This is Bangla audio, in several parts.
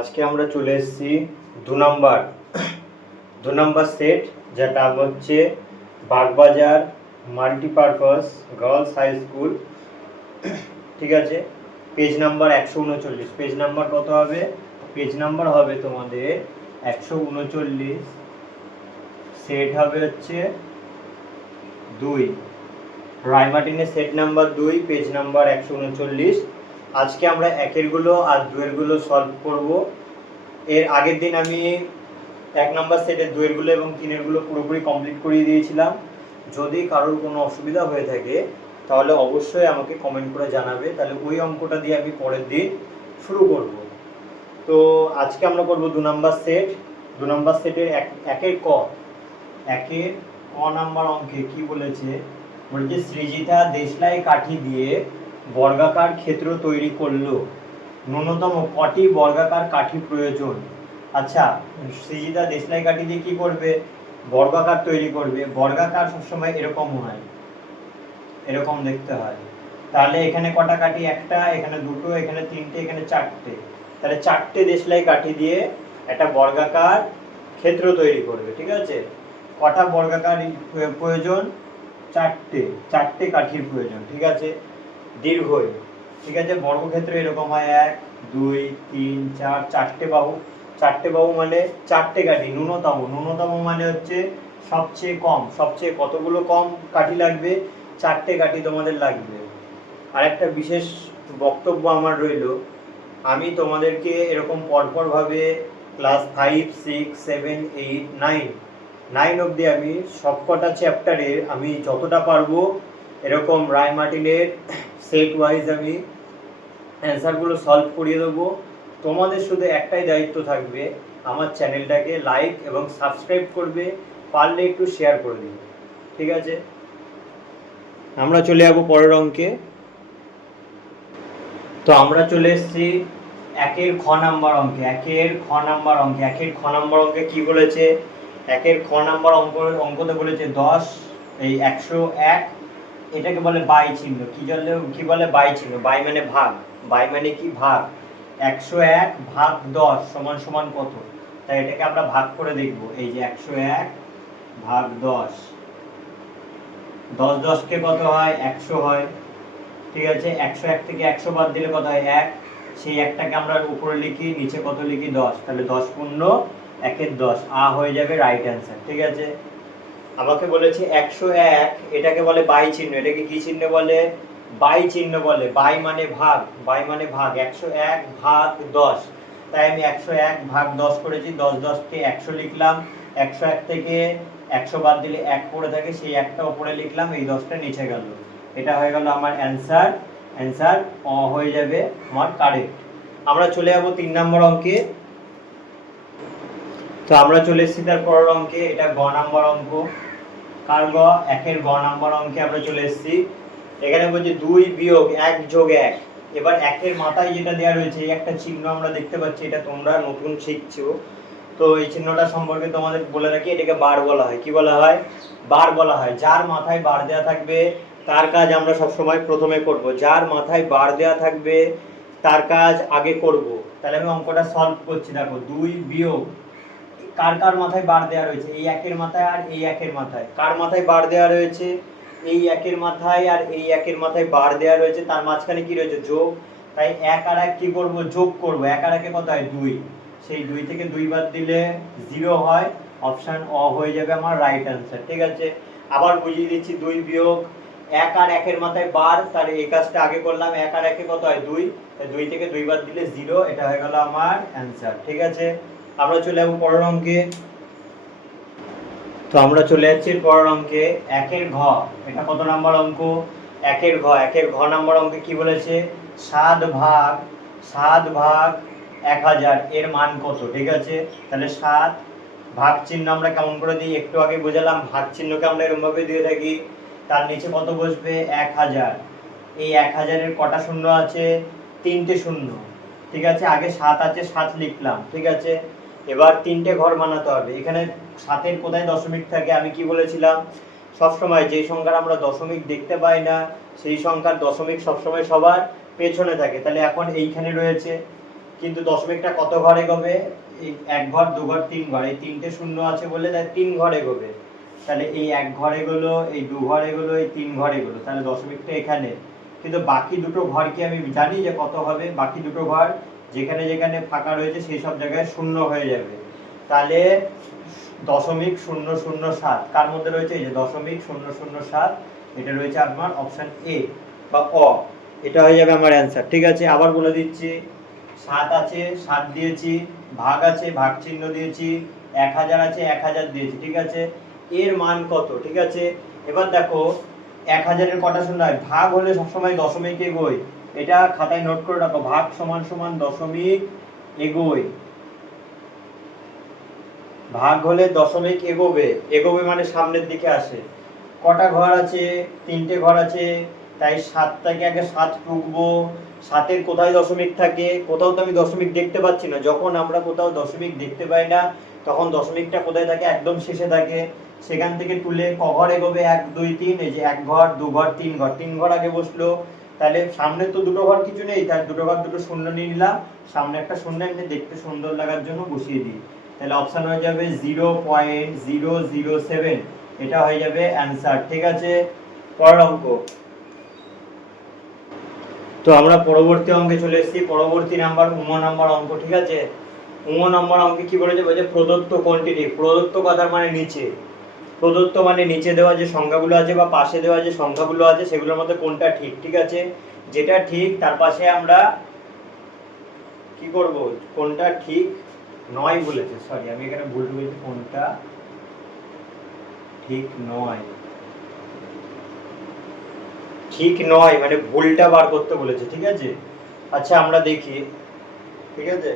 আজকে আমরা চলে এসেছি দু নাম্বার সেট, যেটা হচ্ছে Bagbazar multipurpose girls high school. ঠিক আছে, পেজ নাম্বার 139। পেজ নাম্বার কত হবে? পেজ নাম্বার হবে তোমাদের 139। সেট হবে হচ্ছে 2, রায়মার্টিনের সেট নাম্বার 2, পেজ নাম্বার 139। আজকে আমরা একেরগুলো আর দুয়েরগুলো সলভ করব। এর আগের দিন আমি 1 নাম্বার সেটের দুয়েরগুলো এবং তিনেরগুলো পুরোপুরি কমপ্লিট করিয়ে দিয়েছিলাম। যদি কারোর কোনো অসুবিধা হয়ে থাকে তাহলে অবশ্যই আমাকে কমেন্ট করে জানাবে, তাহলে ওই অঙ্কটা দিয়ে আমি পরের দিন শুরু করব। তো আজকে আমরা করব 2 নাম্বার সেট। 2 নাম্বার সেটের একের ক নাম্বার অঙ্কে কি বলেছে? বলছে সৃজিতা দেশলাই কাঠি দিয়ে বর্গাকার ক্ষেত্র তৈরি করলো, ন্যূনতম কটি বর্গাকার কাঠি প্রয়োজন? আচ্ছা, সৃজিতা দেশলাই কাঠি দিয়ে কি করবে? বর্গাকার তৈরি করবে। বর্গাকার সবসময় এরকম হয়, এরকম দেখতে হয়। তাহলে এখানে কটা কাঠি? একটা, এখানে দুটো, এখানে তিনটে, এখানে চারটে। তাহলে চারটে দেশলাই কাঠি দিয়ে একটা বর্গাকার ক্ষেত্র তৈরি করবে। ঠিক আছে, কটা বর্গাকার প্রয়োজন? চারটে কাঠির প্রয়োজন। ঠিক আছে, দীর্ঘই। ঠিক আছে, বর্গক্ষেত্র এরকম হয় 1 2 3 4, চারটে বাহু মানে চারটে কাঠি। ন্যূনতম মানে হচ্ছে সবচেয়ে কম। সবচেয়ে কতগুলো কম কাঠি লাগবে? চারটে কাঠি তোমাদের লাগবে। আর একটা বিশেষ বক্তব্য আমার রইল, আমি তোমাদেরকে এরকম পরপর ভাবে ক্লাস 5 6 7 8 9 অবধি আমি সবকটা চ্যাপ্টারের আমি যতটা পারবো এরকম রায়মার্টিনের সেট ওয়াইজ আমি অ্যান্সারগুলো সলভ করিয়ে দেবো। তোমাদের শুধু একটাই দায়িত্ব থাকবে, আমার চ্যানেলটাকে লাইক এবং সাবস্ক্রাইব করবে, পারলে একটু শেয়ার করে দিবে। ঠিক আছে, আমরা চলে যাবো পরের অঙ্কে। তো আমরা চলে এসেছি একের খ নাম্বার অঙ্কে। একের খ নাম্বার অঙ্কে কি বলেছে? একের খ নাম্বার অঙ্কতে বলেছে 10 এই 101, এটাকে বলে বাই চিহ্ন। কি বলে? বাই চিহ্ন। বাই মানে ভাগ, বাই মানে কি? ভাগ। 101 ভাগ 10 সমান সমান কত? তাই এটাকে আমরা ভাগ করে দেখব। এই যে 101 ভাগ 10, 10 10 কে কত হয়? 100 হয়। ঠিক আছে, 101 থেকে 100 বাদ দিলে কত হয়? 1। সেই একটাকে আমরা উপরে লিখি, নিচে কত লিখি? 10। তাহলে 10 পূর্ণ 1 10 হয়ে যাবে রাইট অ্যান্সার। ঠিক আছে, আমাকে বলেছে 101, এটাকে বলে বাই চিহ্ন। এটাকে কি চিহ্ন বলে? বাই চিহ্ন বলে। বাই মানে ভাগ, 101 ভাগ 10। তাই আমি 101 ভাগ 10 করেছি। 10 10 কে 100 লিখলাম। 101 থেকে 100 বাদ দিলে 1 পড়ে থাকে, সেই একটা উপরে লিখলাম, এই 10টা নিচে গেল। এটা হয়ে গেল আমার অ্যান্সার হয়ে যাবে আমার কারেক্ট। আমরা চলে যাব 3 নম্বর অঙ্কে। তো আমরা চলে এসেছি তার পরের অঙ্কে। এটা গ নাম্বার অঙ্ক। কার গ? একের গ নাম্বার অঙ্কে আমরা চলে এসেছি। এখানে বলছে 2 বিয়োগ 1 যোগ 1। এবার একের মাথায় যেটা দেওয়া রয়েছে, এই একটা চিহ্ন আমরা দেখতে পাচ্ছি, এটা তোমরা নতুন শিখছো। তো এই চিহ্নটা সম্পর্কে তোমাদের বলে রাখি, এটাকে বার বলা হয়। কি বলা হয়? বার বলা হয়। যার মাথায় বার দেওয়া থাকবে তার কাজ আমরা সবসময় প্রথমে করব। যার মাথায় বার দেওয়া থাকবে তার কাজ আগে করব। তাহলে আমি অঙ্কটা সলভ করছি। দেখো, 2 বিয়োগ, কার কার মাথায় বার দেওয়া রয়েছে? এই একের মাথায় আর এই একের মাথায়। কার মাথায় বার দেওয়া রয়েছে? এই একের মাথায় আর এই একের মাথায় বার দেওয়া রয়েছে, তার মাঝখানে কি রয়েছে? যোগ। তাই 1 আর 1 কি করব? যোগ করব। 1 আর 1 কত হয়? 2। সেই 2 থেকে 2 বাদ দিলে 0 হয়। অপশন অ হয়ে যাবে আমার রাইট অ্যান্সার। ঠিক আছে, আবার বুঝিয়ে দিচ্ছি। 2 বিয়োগ 1 আর 1 এর মাথায় বার, তার এই কাজটা আগে করলাম। 1 আর 1 কত হয়? 2। তাই 2 থেকে 2 বাদ দিলে 0, এটা হয়ে গেল আমার অ্যান্সার। ঠিক আছে, আমরা চলে যাব পরের অঙ্কে। তো আমরা চলে যাচ্ছি পরের অঙ্কে। একের ঘ। এটা কত নাম্বার অঙ্ক? একের ঘ নাম্বার অঙ্কে কি বলেছে? 7 ভাগ 1000 এর মান কত? ঠিক আছে, তাহলে 7 ভাগ চিহ্ন আমরা কেমন করে দিই? একটু আগে বোঝালাম, ভাগ চিহ্নকে আমরা এরকম ভাবে দিয়ে থাকি। তার নিচে কত বসবে? 1000। এই 1000 এর কটা শূন্য আছে? 3টে শূন্য। ঠিক আছে, আগে 7 আছে, 7 লিখলাম। ঠিক আছে, এবার 3টে ঘর বানাতে হবে। এখানে 7-এর কোথায় দশমিক থাকে? আমি কি বলেছিলাম? সবসময় যে সংখ্যার আমরা দশমিক দেখতে পাই না সেই সংখ্যার দশমিক সবসময় সবার পেছনে থাকে। তাহলে এখন এইখানে রয়েছে, কিন্তু দশমিকটা কত ঘর এগোবে? এই এক ঘর, দু ঘর, তিন ঘর, এই তিনটে শূন্য আছে বলে তাই তিন ঘর এগোবে। তাহলে এই এক ঘর এগোলো, এই দু ঘর এগোলো, এই তিন ঘর এগোলো, তাহলে দশমিকটা এখানে। কিন্তু বাকি দুটো ঘর কি আমি জানি যে কত হবে? বাকি দুটো ঘর যেখানে যেখানে ফাঁকা রয়েছে সেই সব জায়গায় শূন্য হয়ে যাবে। তাহলে 0.007 কার মধ্যে রয়েছে? এই যে 0.007, এটা রয়েছে আমার অপশন এ বা অ, এটা হয়ে যাবে আমার অ্যান্সার। ঠিক আছে, আবার বলে দিচ্ছি, 7 আছে 7 দিয়েছি, ভাগ আছে ভাগ চিহ্ন দিয়েছি, 1000 আছে 1000 দিয়েছি। ঠিক আছে, এর মান কত? ঠিক আছে, এবার দেখো 1000 এর কটা শূন্য হয়? ভাগ হলে সবসময় দশমিক এগোয়, এটা খাতায় নোট করে রাখো, ভাগ সমান সমান দশমিক এগোয়। ভাগ হলে দশমিক এগোবে, এগোবে মানে সামনের দিকে আসে। কটা ঘর আছে? তিনটে ঘর আছে, তাই 7টাকে আগে 7 টুকবো। 7-এর কোথায় দশমিক থাকে? কোথাও তো আমি দশমিক দেখতে পাচ্ছি না। যখন আমরা কোথাও দশমিক দেখতে পাই না তখন দশমিকটা কোথায় থাকে? একদম শেষে থাকে। সেখান থেকে তুলে ক ঘর এগোবে? 1 2 3, এই যে 1 ঘর, 2 ঘর, 3 ঘর, 3 ঘর আগে বসলো। তাহলে সামনে তো দুটো ঘর কিছু নেই, তাই দুটো ঘর দুটো শূন্য নিয়ে নিলাম, সামনে একটা শূন্য এমনি দেখতে সুন্দর লাগার জন্য বসিয়ে দিই। তাহলে অপশন হয়ে যাবে 0.007, এটা হয়ে যাবে অ্যান্সার। ঠিক আছে, পরের অঙ্ক। তো আমরা পরবর্তী অঙ্কে চলে এসেছি, পরবর্তী নাম্বার 19 নাম্বার অঙ্ক। ঠিক আছে, 19 নাম্বার অঙ্কে কি বলেছে? বলছে প্রদত্ত কোনটি? প্রদত্ত কথার মানে নিচে, প্রদত্ত মানে নিচে দেওয়া যে সংখ্যাগুলো আছে বা পাশে দেওয়া যে সংখ্যাগুলো আছে সেগুলোর মধ্যে কোনটা ঠিক। ঠিক আছে, যেটা ঠিক তার পাশে আমরা কি করব? কোনটা ঠিক নয় বলেছে, সরি আমি এখানে ভুল বলেছি, কোনটা ঠিক নয়, ঠিক নয় মানে ভুলটা বার করতে বলেছে। ঠিক আছে, আচ্ছা আমরা দেখি। ঠিক আছে,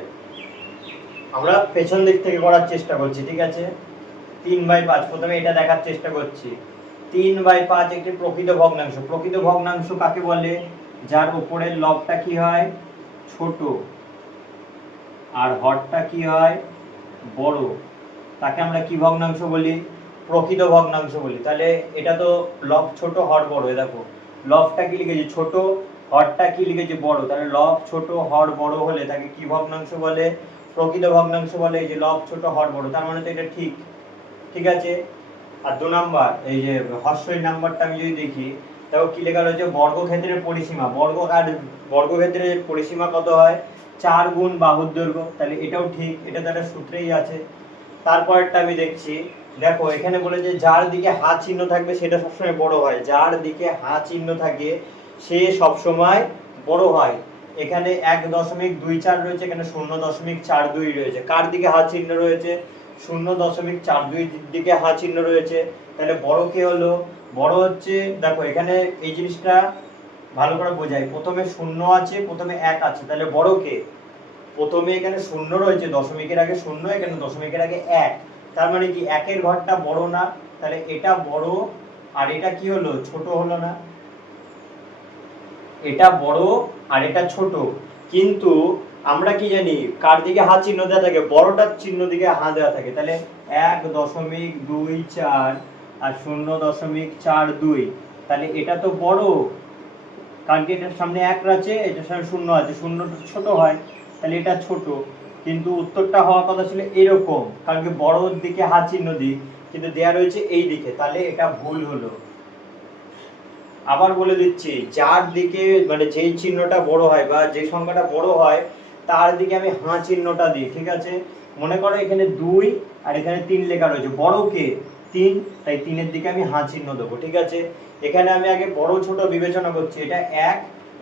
আমরা পেছন দিক থেকে করার চেষ্টা করছি। ঠিক আছে, 3/5, প্রথমে এটা দেখার চেষ্টা করছি। 3/5 একটি প্রকৃত ভগ্নাংশ। প্রকৃত ভগ্নাংশ কাকে বলে? যার উপরের লবটা কি হয়? ছোট, আর হরটা কি হয়? বড়, তাকে আমরা কি ভগ্নাংশ বলি? প্রকৃত ভগ্নাংশ বলি। তাহলে এটা তো লব ছোট হর বড়, দেখো লবটা কি লিখেছি? ছোট, হরটা কি লিখেছি? বড়। তাহলে লব ছোট হর বড় হলে তাকে কি ভগ্নাংশ বলে? প্রকৃত ভগ্নাংশ বলে। এই যে লব ছোট হর বড়, তার মানে তো এটা ঠিক। ঠিক আছে, আর 2 নাম্বার, এই যে হর্ষই নাম্বারটা আমি যদি দেখি, তাও কি লেখা রয়েছে? বর্গক্ষেত্রের পরিসীমা। বর্গক্ষেত্রের পরিসীমা কত হয়? 4 গুণ বাহুর দৈর্ঘ্য। তাহলে এটাও ঠিক, এটা তো একটা সূত্রেই আছে। তারপরটা আমি দেখছি, দেখো এখানে বলেছে যার দিকে হাত চিহ্ন থাকবে সেটা সবসময় বড় হয়। যার দিকে হাত চিহ্ন থাকে সে সবসময় বড় হয়। এখানে 1.24 রয়েছে, এখানে 0.42 রয়েছে। কার দিকে হাত চিহ্ন রয়েছে? 0.42 দিকে হাত চিহ্ন রয়েছে। তাহলে বড় কে হলো? বড় হচ্ছে, দেখো এখানে এই জিনিসটা ভালো করে বোঝাই। প্রথমে 0 আছে, প্রথমে 1 আছে, তাহলে বড় কে? প্রথমে এখানে 0 রয়েছে, দশমিকের আগে 0, এখানে দশমিকের আগে 1, তার মানে কি 1-এর ঘরটা বড় না? তাহলে এটা বড়, আর এটা কি হলো? ছোট হলো না? এটা বড় আর এটা ছোট, কিন্তু আমরা কি জানি কার দিকে হাত চিহ্ন দেওয়া থাকে? বড়টার চিহ্ন দিকে হাত দেওয়া থাকে। তাহলে 1.24 আর 0.42, তাহলে এটা তো বড়, কারণ কি এটার সামনে 1 আছে, এটার সামনে 0 আছে, 0 ছোট হয়, তাহলে এটা ছোট। কিন্তু উত্তরটা হওয়ার কথা ছিল এরকম, কারণ কি বড়র দিকে হাত চিহ্ন দিই, কিন্তু দেয়া রয়েছে এই দিকে, তাহলে এটা ভুল হলো। আবার বলে দিচ্ছি, যার দিকে মানে যেই চিহ্নটা বড় হয় বা যে সংখ্যাটা বড় হয় তার দিকে আমি হাঁ চিহ্নটা দিই। ঠিক আছে, মনে করো এখানে 2 আর এখানে 3 লেখা রয়েছে, বড় কে? 3, তাই 3-এর দিকে আমি হাঁ চিহ্ন দেবো। ঠিক আছে, এখানে আমি আগে বড় ছোট বিবেচনা করছি। এটা 1,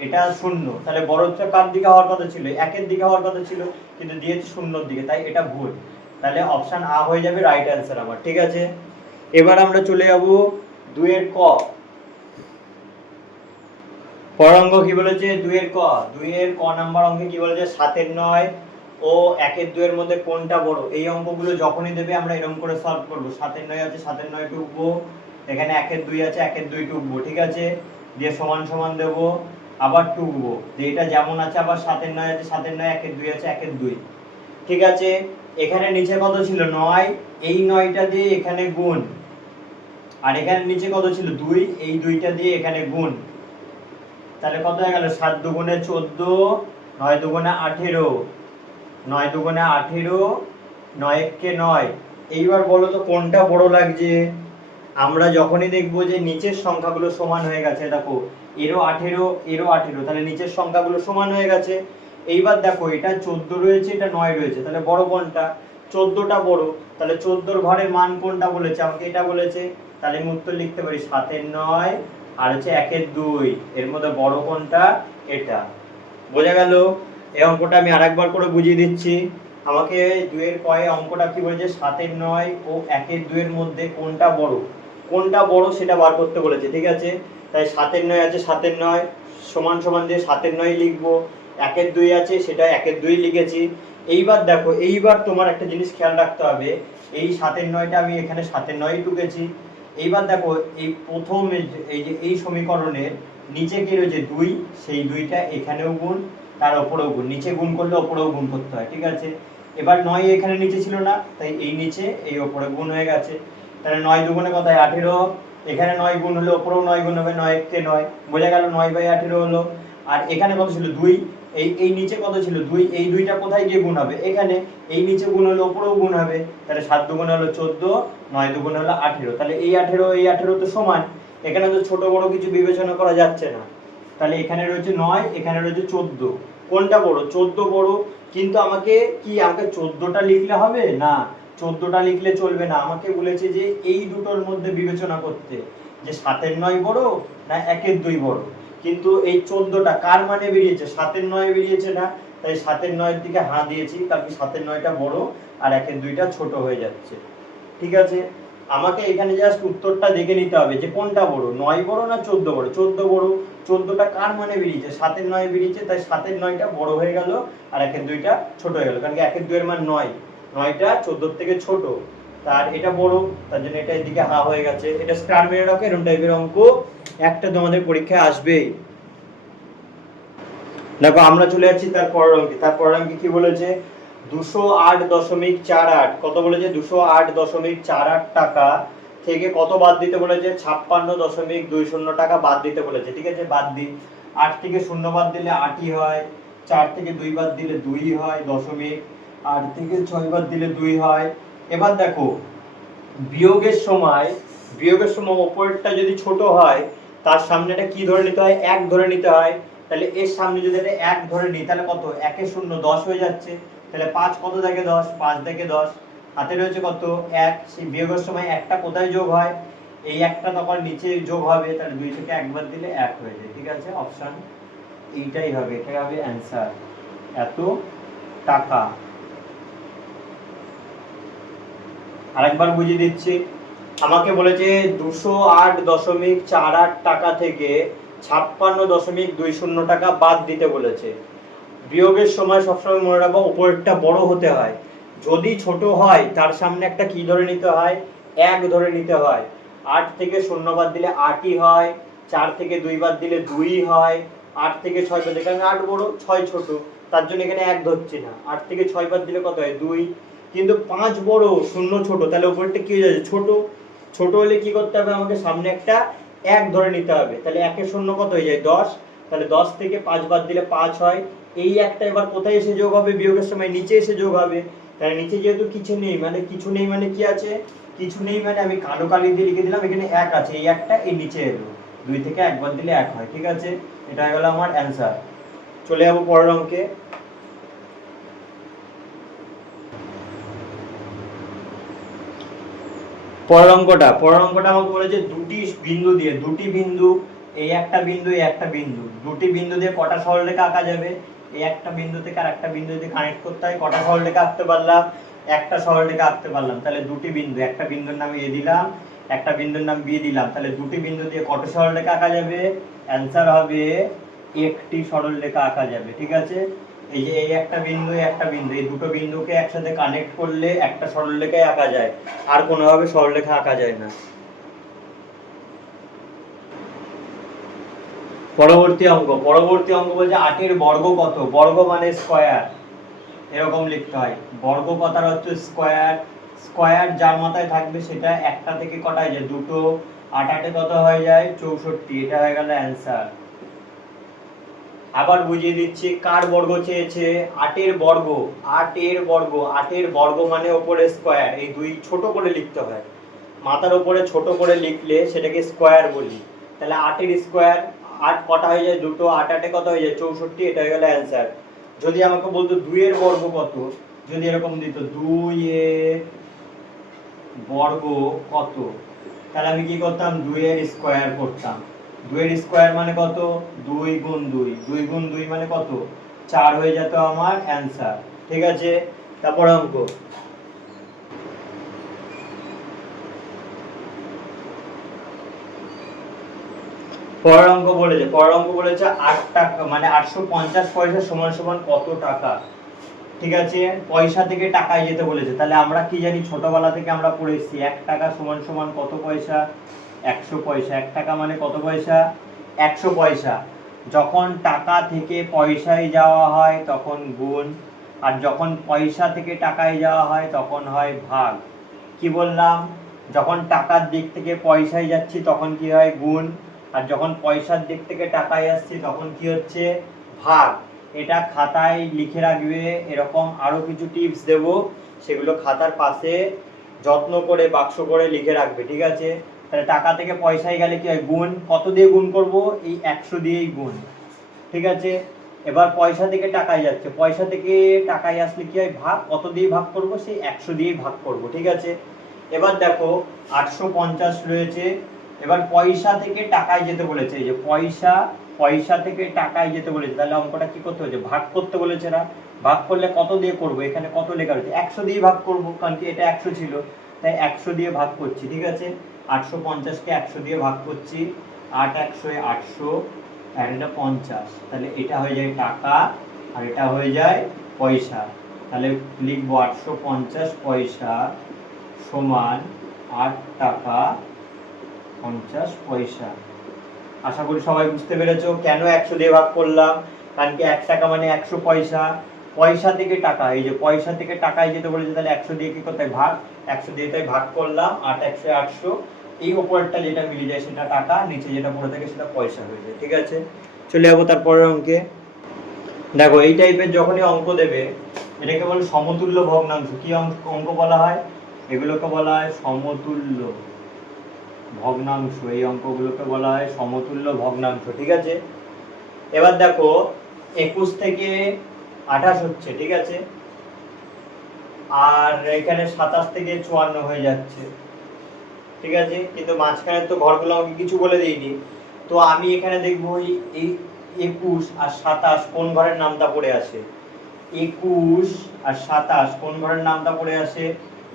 এটা 0, তাহলে বড়টা কার দিকে হওয়ার কথা ছিল? 1-এর দিকে হওয়ার কথা ছিল, কিন্তু দিয়েছি 0-এর দিকে, তাই এটা ভুল। তাহলে অপশন আ হয়ে যাবে রাইট অ্যান্সার আমার। ঠিক আছে, এবার আমরা চলে যাব 2-এর ক। পরের অঙ্ক কি বলেছে? 2-এর ক। 2-এর ক নাম্বার অঙ্কে কি বলেছে? 7-এর 9 ও 1-এর 2 এর মধ্যে কোনটা বড়? এই অঙ্কগুলো যখনই দেবে আমরা এরকম করে সলভ করব। 7-এর 9 আছে, 7-এর 9 টুকবো, এখানে 1-এর 2 আছে, 1-এর 2 টুকবো। ঠিক আছে, দিয়ে সমান সমান দেব, আবার টুকবো, যে এটা যেমন আছে আবার 7-এর 9 আছে, 7-এর 9, 1-এর 2 আছে, 1-এর 2। ঠিক আছে, এখানে নিচে কত ছিল? 9, এই 9টা দিয়ে এখানে গুণ, আর এখানে নিচে কত ছিল? 2, এই 2টা দিয়ে এখানে গুণ। তাহলে কত হয়ে গেল? 7 দুগুণে 14, 9 দুগুণে 18, 9 দুগুণে 18, 9 একে 9। এইবার বলো তো কোনটা বড় লাগছে? আমরা যখনই দেখবো যে নিচের সংখ্যাগুলো সমান হয়ে গেছে, দেখো এরও 18, এরও 18, তাহলে নিচের সংখ্যাগুলো সমান হয়ে গেছে। এইবার দেখো এটা 14 রয়েছে, এটা 9 রয়েছে, তাহলে বড় কোনটা? 14টা বড়। তাহলে 14 ঘরের মান কোনটা বলেছে আমাকে? এটা বলেছে। তাহলে আমি উত্তর লিখতে পারি 7 এর 9 আর হচ্ছে 1 এর 2। এর মধ্যে বড় কোনটা? এটা। বোঝা গেল? এই অঙ্কটা আমি আরেকবার করে বুঝিয়ে দিচ্ছি। আমাকে 2 এর কয়ে অঙ্কটা কি বলেছে? 7 এর 9 ও 1 এর 2 এর মধ্যে কোনটা বড়? কোনটা বড় সেটা বার করতে বলেছে, ঠিক আছে? তাই 7 এর 9 আছে, 7 এর 9 সমান সমান দিয়ে 7 এর 9 লিখবো। 1 এর 2 আছে, সেটা 1 এর 2 লিখেছি। এইবার দেখো, এইবার তোমার একটা জিনিস খেয়াল রাখতে হবে, এই 7 এর 9টা আমি এখানে 7 এর 9 টুকেছি। এইবার দেখো এই প্রথম এই যে এই সমীকরণের নিচে কি রয়েছে? 2, সেই 2টা এখানেও গুণ, তার উপরেও গুণ। নিচে গুণ করলে উপরেও গুণ করতে হয়, ঠিক আছে? এবার 9 এখানে নিচে ছিল না, তাই এই নিচে এই উপরে গুণ হয়ে গেছে। তাহলে 9 দুগুণে কত হয়? 18। এখানে 9 গুণ হলে উপরেও 9 গুণ হবে, 9 একে 9। বোঝা গেল? 9/18 হলো। আর এখানে কত ছিল? 2। এই নিচে কত ছিল? 2। এই 2টা কোথায় গিয়ে গুণ হবে? এখানে। এই নিচে গুণ হলে উপরেও গুণ হবে। তাহলে 7 দুগুণে হলো 14, 9 দুগুণে হলো 18। তাহলে এই 18 এই 18 তো সমান। এখানে তো ছোট বড় কিছু বিবেচনা করা যাচ্ছে না। তাহলে এখানে রয়েছে 9, এখানে রয়েছে 14। কোনটা বড়? 14 বড়। কিন্তু আমাকে 14টা লিখলে হবে না, 14টা লিখলে চলবে না। আমাকে বলেছে যে এই দুটোর মধ্যে বিবেচনা করতে, যে 7 এর 9 বড় না 1 এর 2 বড়। কিন্তু এই 14টা কার মানে বেরিয়েছে? 7 এর 9 বেরিয়েছে না, তাই 7 এর 9 এর দিকে হাঁ দিয়েছি, কারণ 7 এর 9টা বড় আর 1 এর 2টা ছোট হয়ে যাচ্ছে। ঠিক আছে? আমাকে এখানে জাস্ট উত্তরটা দেখে নিতে হবে যে কোনটা বড়, 9 বড় না 14 বড়। 14 বড়। 14টা কার মানে বেরিয়েছে? 7 এর 9 বেরিয়েছে, তাই 7 এর 9টা বড় হয়ে গেল আর 1 এর 2টা ছোট হয়ে গেল, কারণ 1 এর 2 এর মান 9, 9টা 14 থেকে ছোট, তার এটা বড়, তার জন্য এটা এদিকে হা হয়ে গেছে। এটা স্টার মেরে রাখো, এরকম টাইপের অঙ্ক একটা তোমাদের পরীক্ষায় আসবেই। দেখো আমরা চলে যাচ্ছি তার পরের অঙ্কে। তার পরের অঙ্কে কি বলেছে? 208.48, কত বলেছে? 208.48 টাকা থেকে কত বাদ দিতে বলেছে? 56.20 টাকা বাদ দিতে বলেছে, ঠিক আছে? বাদ দিই। 8 থেকে 0 বাদ দিলে 8ই হয়, 4 থেকে 2 বাদ দিলে 2ই হয় দশমিক, 8 থেকে 6 বাদ দিলে 2 হয়। এবার দেখো বিয়োগের সময় উপরেরটা যদি ছোট হয়, তার সামনেটা কি ধরে নিতে হয়? 1 ধরে নিতে হয়। তাহলে এর সামনে যদি এটা 1 ধরে নিই, তাহলে কত? 1 এ 0 10 হয়ে যাচ্ছে। তাহলে 5 কত থেকে 10? 5 থেকে 10। হাতে রয়েছে কত? 1। সেই বিয়োগের সময় একটা কোথায় যোগ হয়? এই একটা তখন নিচে যোগ হবে, তাহলে 2 থেকে 1 বাদ দিলে 1 হয়ে যায়, ঠিক আছে? অপশন এইটাই হবে, এটাই হবে অ্যানসার, এত টাকা। আরেকবার বুঝিয়ে দিচ্ছি। আমাকে বলেছে 208.48 টাকা থেকে 56.20 টাকা বাদ দিতে বলেছে। বিয়োগের সময় সবসময় মনে রাখবো উপরেরটা বড় হতে হয়। যদি ছোট হয় তার সামনে একটা কি ধরে নিতে হয়? 1 ধরে নিতে হয়। 8 থেকে 0 বাদ দিলে 8ই হয়, 4 থেকে 2 বাদ দিলে 2ই হয়, 8 থেকে 6 বাদ দিলে, কারণ 8 বড় 6 ছোট, তার জন্য এখানে 1 ধরছি না। 8 থেকে 6 বাদ দিলে কত হয়? 2। কিন্তু 5 বড় 0 ছোট, তাহলে উপরেরটা কি হয়ে যাচ্ছে? ছোট। ছোট হলে কি করতে হবে? আমাকে সামনে একটা 1 ধরে নিতে হবে। তাহলে 1 এর 0 কত হয়ে যায়? 10। তাহলে 10 থেকে 5 বাদ দিলে 5 হয়। এই একটা এবার কোথায় এসে যোগ হবে? বিয়োগের সময় নিচে এসে যোগ হবে। তাহলে নিচে যেহেতু কিছু নেই, মানে কিছু নেই মানে কি আছে? কিছু নেই মানে আমি কালো কালি দিয়ে লিখে দিলাম এখানে 1 আছে, এই একটা এই নিচে এলো, 2 থেকে 1 বাদ দিলে 1 হয়, ঠিক আছে? এটা হয়ে গেল আমার অ্যানসার। চলে যাবো পরের অঙ্কে। পরের অঙ্কটা আমাকে বলেছে দুটি বিন্দু দিয়ে, দুটি বিন্দু, এই একটা বিন্দু এই একটা বিন্দু, দুটি বিন্দু দিয়ে কটা সরলরেখা আঁকা যাবে? এই একটা বিন্দু থেকে আর একটা বিন্দু যদি কানেক্ট করতে হয়, কটা সরলরেখা আঁকতে পারলাম? একটা সরলরেখা আঁকতে পারলাম। তাহলে দুটি বিন্দু, একটা বিন্দুর নাম এ দিলাম, একটা বিন্দুর নাম বি দিলাম, তাহলে দুটি বিন্দু দিয়ে কত সরলরেখা আঁকা যাবে? অ্যান্সার হবে একটি সরলরেখা আঁকা যাবে, ঠিক আছে? এই যে এই একটা বিন্দু এই একটা বিন্দু, এই দুটো বিন্দুকে একসাথে কানেক্ট করলে একটা সরলরেখাই আঁকা যায়, আর কোনোভাবে সরলরেখা আঁকা যায় না। পরবর্তী অঙ্ক বলছে 8 এর বর্গ কত? বর্গ মানে স্কয়ার, এরকম লিখতে হয়। বর্গ কথার অর্থ স্কয়ার। স্কয়ার যার মাথায় থাকবে সেটা একটা থেকে কটায় যায়? দুটো। 8 8 কত হয়ে যায়? 64। এটা হয়ে গেল অ্যান্সার। আবার বুঝিয়ে দিচ্ছি, কার বর্গ চেয়েছে? 8-এর বর্গ। 8-এর বর্গ, 8-এর বর্গ মানে ওপরে স্কোয়ার, এই দুই ছোট করে লিখতে হয়, মাথার উপরে ছোট করে লিখলে সেটাকে স্কোয়ার বলি। তাহলে 8-এর স্কোয়ার, 8 কটা হয়ে যায়? দুটো, 8 কত হয়ে যায়? 64, এটা হয়ে গেল অ্যান্সার। যদি আমাকে বলতো 2-এর বর্গ কত, যদি এরকম দিত 2-এর বর্গ কত, তাহলে আমি কি করতাম? 2-এর স্কোয়ার করতাম। 2-এর স্কোয়ার মানে কত? 2 গুণ 2, 2 গুণ 2 মানে কত? 4 হয়ে যেত আমার অ্যান্সার। ঠিক আছে, তারপর অঙ্ক। পরের অঙ্ক বলেছে 8 টাকা মানে 850 পয়সা সমান সমান কত টাকা। ঠিক আছে, পয়সা থেকে টাকায় যেতে বলেছে। তাহলে আমরা কি জানি, ছোটবেলা থেকে আমরা পড়েছি 1 টাকা সমান সমান কত পয়সা? 100 পয়সা। 1 টাকা মানে কত পয়সা? 100 পয়সা। যখন টাকা থেকে পয়সায় যাওয়া হয় তখন গুণ, আর যখন পয়সা থেকে টাকায় যাওয়া হয় তখন হয় ভাগ। কি বললাম? যখন টাকার দিক থেকে পয়সায় যাচ্ছি তখন কি হয়? গুণ, আর যখন পয়সার দিক থেকে টাকায় আসছি তখন কি হচ্ছে? ভাগ। এটা খাতায় লিখে রাখবে। এরকম আরো কিছু টিপস দেব, সেগুলো খাতার পাশে যত্ন করে বাক্স করে লিখে রাখবে। ঠিক আছে, তাহলে টাকা থেকে পয়সায় গেলে কি হয়? গুণ। কত দিয়ে গুণ করব? এই 100 দিয়েই গুণ। ঠিক আছে, এবার পয়সা থেকে টাকায় যাচ্ছে, পয়সা থেকে টাকায় আসলে কি হয়? ভাগ। কত দিয়ে ভাগ করব? সেই 100 দিয়েই ভাগ করব। ঠিক আছে, এবার দেখো 850 রয়েছে। এবার পয়সা থেকে টাকায় যেতে বলেছে, এই যে পয়সা থেকে টাকায় যেতে বলেছে, তাহলে অঙ্কটা কি করতে হয়েছে? ভাগ করতে বলেছে না? ভাগ করলে কত দিয়ে করব? এখানে কত লেখা রয়েছে? 100 দিয়ে ভাগ করব, কারণ কি এটা 100 ছিল, তাই 100 দিয়ে ভাগ করছি। ঠিক আছে, 850 কে 100 দিয়ে ভাগ করছি, 8 100 800, আর এটা 50, তাহলে এটা হয়ে যায় টাকা আর এটা হয়ে যায় পয়সা। তাহলে লিখবো 850 পয়সা সমান 8 টাকা 50 পয়সা। আশা করি সবাই বুঝতে পেরেছো কেন 100 দিয়ে ভাগ করলাম। কারণ কি 1 টাকা মানে 100 পয়সা, পয়সা থেকে টাকা, এই যে পয়সা থেকে টাকায় যেতে বলেছে, তাহলে 100 দিয়ে কি করতে হয়? ভাগ। 100 দিয়ে তাই ভাগ করলাম, 8 100 800, এই উপরটা যেটা মিলে যায় সেটা টাকা, নিচে যেটা পড়ে থাকে সেটা পয়সা হয়ে যায়। ঠিক আছে, চলে যাবো তারপরের অঙ্কে। দেখো এই টাইপের যখনই অঙ্ক দেবে, এটাকে বলে সমতুল্য ভগ্নাংশ। কি অঙ্ক বলা হয়? এগুলোকে বলা হয় সমতুল্য ভগ্নাংশ। এই অঙ্কগুলোকে বলা হয় সমতুল্য ভগ্নাংশ। ঠিক আছে, এবার দেখো 21 থেকে 28 হচ্ছে। ঠিক আছে, আর এখানে 27 থেকে 54 হয়ে যাচ্ছে। ঠিক আছে, কিন্তু মাঝখানে তো ঘরগুলো আমাকে কিছু বলে দেয়নি, তো আমি এখানে দেখবো এই 21 আর 27 কোন ঘরের নামটা পড়ে আসে। 21 আর 27 কোন ঘরের নামটা পড়ে আসে?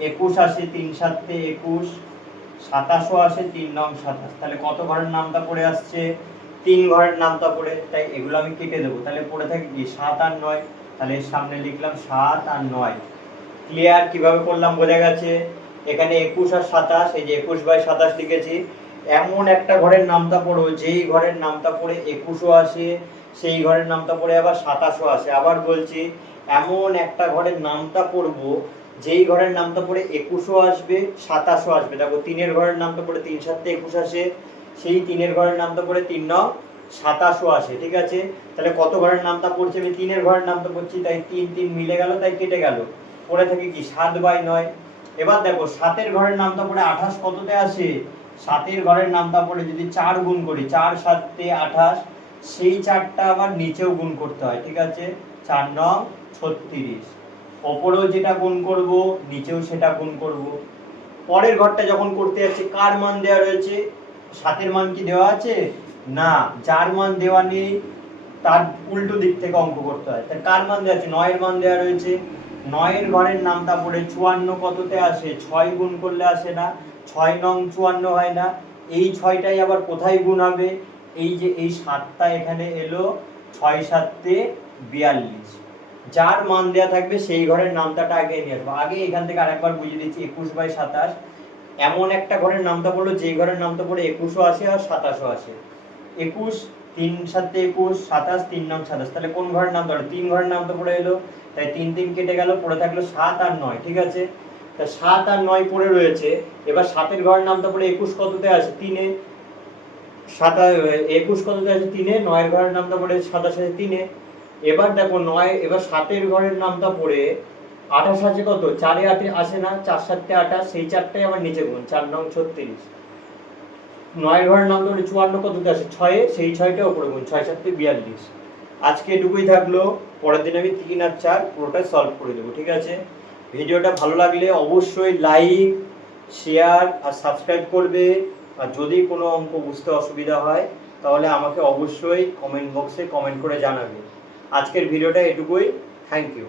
21 আসে 3 7 21, 27ও আসে 3 9 27, তাহলে কত ঘরের নামটা পড়ে আসছে? 3 ঘরের নামটা পড়ে, তাই এগুলো আমি কেটে দেবো। তাহলে পড়ে থাকে কি? 7 আর 9, তাহলে এর সামনে লিখলাম 7 আর 9। ক্লিয়ার? কিভাবে করলাম বোঝা গেছে? এখানে 21 আর 27, এই যে 21/27 লিখেছি। এমন একটা ঘরের নামটা পড়ো যেই ঘরের নামটা পড়ে 21ও আসে, সেই ঘরের নামটা পড়ে আবার 27ও আসে। আবার বলছি, এমন একটা ঘরের নামটা পড়বো যেই ঘরের নামটা পড়ে 21ও আসবে 27ও আসবে। দেখো 3-এর ঘরের নামটা পড়ে 3 7 21 আসে, সেই 3-এর ঘরের নামটা পড়ে 3 9 27ও আসে। ঠিক আছে, তাহলে কত ঘরের নামটা পড়ছে? আমি 3-এর ঘরের নামটা পড়ছি, তাই 3 3 মিলে গেল, তাই কেটে গেল, পড়ে থাকে কি? 7/9। এবার দেখো 7-এর ঘরের নামটা পড়ে 28 কততে আসে? 7-এর ঘরের নামটা পড়ে যদি 4 গুণ করি, 4 7 28, সেই 4টা আবার নিচেও গুণ করতে হয়। ঠিক আছে, 4 9 36, ওপরেও যেটা গুণ করব নিচেও সেটা গুণ করব। পরের ঘরটা যখন করতে যাচ্ছি, কার মান দেওয়া রয়েছে? 7-এর মান কি দেওয়া আছে? না, যার মান দেওয়া নেই তার উল্টো দিক থেকে অঙ্ক করতে হয়। তাই কার মান দেওয়া আছে? 9-এর মান দেওয়া রয়েছে। 9-এর ঘরের নামটা পড়ে 54 কততে আসে? 6 গুণ করলে আসে না, 6 9 54 হয় না। এই 6টাই আবার কোথায় গুণ হবে? এই যে এই 7টা এখানে এলো, 6 7 42, যার মান দেওয়া থাকবে সেই ঘরের নামটা আগে নিয়ে আসবো। আগে এখান থেকে আরেকবার বুঝিয়ে দিচ্ছি, 21/27 এমন একটা ঘরের নামটা পড়লো যেই ঘরের নামটা পড়ে 21ও আসে আর 27ও আসে। 21 3 7 21, 27 3 9 27, তাহলে কোন ঘরের নাম ধরে? 3 ঘরের নাম তো পড়ে এলো, তাই 3 3 কেটে গেল, পড়ে থাকলো 7 আর 9। ঠিক আছে, তা 7 আর 9 পড়ে রয়েছে। এবার 7-এর ঘরের নামটা পড়ে 21 কততে আসে? 3-এ, 21 কততে আছে 3-এ, 9-এর ঘরের নামটা পড়ে 27 আছে 3-এ। এবার দেখো 9 এবার 7-এর ঘরের নামটা পড়ে 28 আছে কত 4-এ 8 আসে না, 4 7 28, সেই 4টাই আবার নিচে গুণ, 4 9 36। 9-এর ঘরের নামটা পড়ে 54 কততে আসে 6-এ, সেই 6টা উপরে গুণ, 6 7 42। আজকে এটুকুই থাকলো, পরের দিন আমি 3 আর 4 পুরোটা সলভ করে দেবো, ঠিক আছে? ভিডিওটা ভালো লাগলে অবশ্যই লাইক, শেয়ার আর সাবস্ক্রাইব করবে। আর যদি কোনো অঙ্ক বুঝতে অসুবিধা হয় তাহলে আমাকে অবশ্যই কমেন্ট বক্সে কমেন্ট করে জানাবে। আজকের ভিডিওটা এটুকুই, থ্যাংক ইউ।